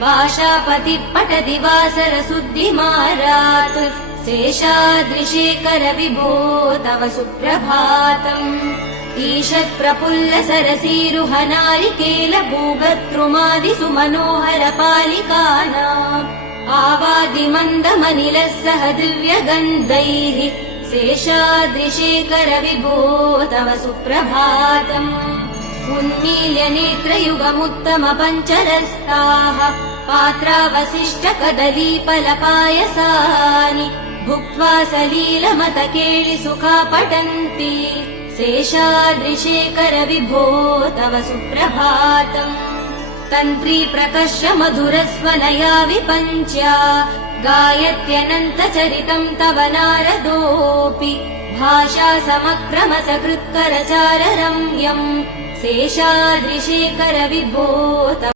भाषापतिः पठति वासरशुद्धिमारात् शेषाद्रिशेखर विभो तव सुप्रभातम् ईषत्प्रफुल्ल सरसीरुहनारिकेल भूगतृमादिसु मनोहर पालिकानाम् आवादिमन्दमनिलः सह दिव्यगन्धैः शेषाद्रिशेखर विभो तव सुप्रभातम् उन्मील्य नेत्रयुगमुत्तम पञ्चरस्ताः पात्रावशिष्ट कदलीफलपायसानि भुक्त्वा सलीलमतकेळि सुखा पठन्ति शेषाद्रिशेखर विभो तव सुप्रभातम् तन्त्री प्रकर्ष मधुरस्वनया विपञ्च्या गायत्यनन्तचरितम् तव नारदोऽपि भाषा समक्रम सकृत्करचार रम्यम् शेषाद्रिशेखर विभो